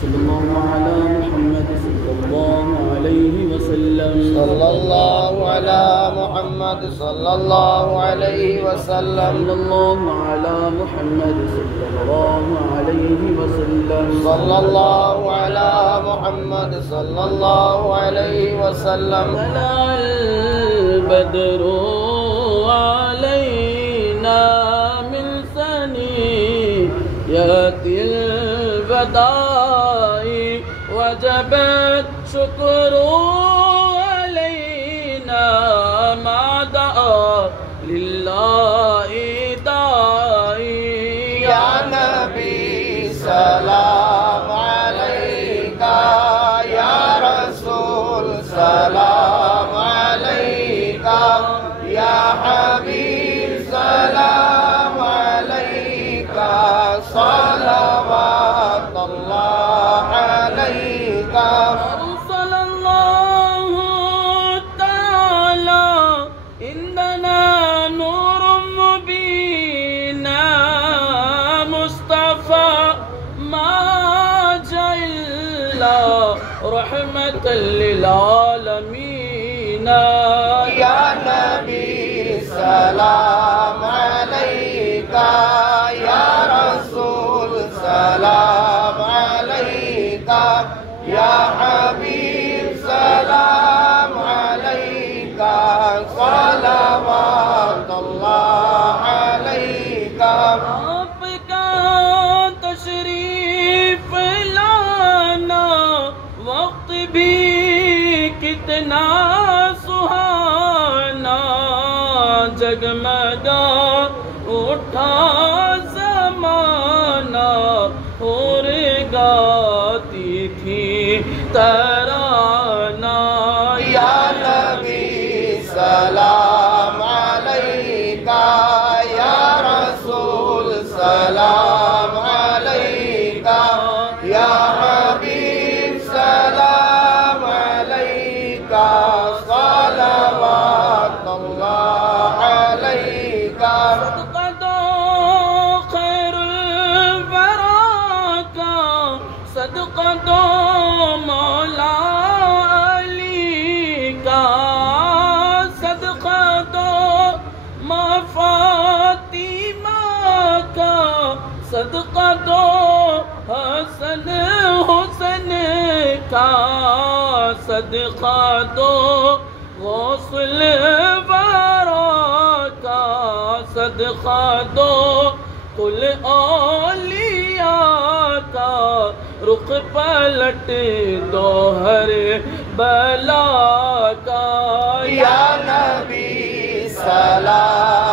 सल्लल्लाहु अला मुहम्मद सल्लल्लाहु अलैहि वसल्लम सल्लल्लाहु अला मुहम्मद सल्लल्लाहु अलैहि वसल्लम सल्लल्लाहु अला मुहम्मद सल्लल्लाहु अलैहि वसल्लम सल्लल्लाहु अला मुहम्मद सल्लल्लाहु अलैहि वसल्लम तलाल बदरु अलैना मिन सनियतिल वदाई वजबत शुक्रू अलैना मा दआ लिल्लाहि दाई या नबी सलाम अलैका या रसूल सलाम अलैका या हबीब सलाम अलैका सलावतुल्लाह अलैका सल्लल्लाहु तआला इंदना नूरुम मुबीना मुस्तफा मा जइल्ला रहमतल लिल आलमीन या नबी सलाम अलैका या रसूल सलाम अलैका या हबीब सलाम अलैका सलावतुल्लाह अलैका आपका तशरीफ लाना वक्त भी कितना सुहाना जगमगा उठा ज़माना और गाती थी तराना या नबी सलाम अलैका या रसूल सलाम अलैका या हबीब सलाम अलैका सलावतुल्लाह अलैका सदका दो खैरुल वरा का सदका दो मौला अली का सदका दो माँ फातिमा का सदका दो हसन हुसैन का सदका दो गौसल वरा का सदका दो कुल औलिया का रुख पलट दो हर बला का या नबी सलाम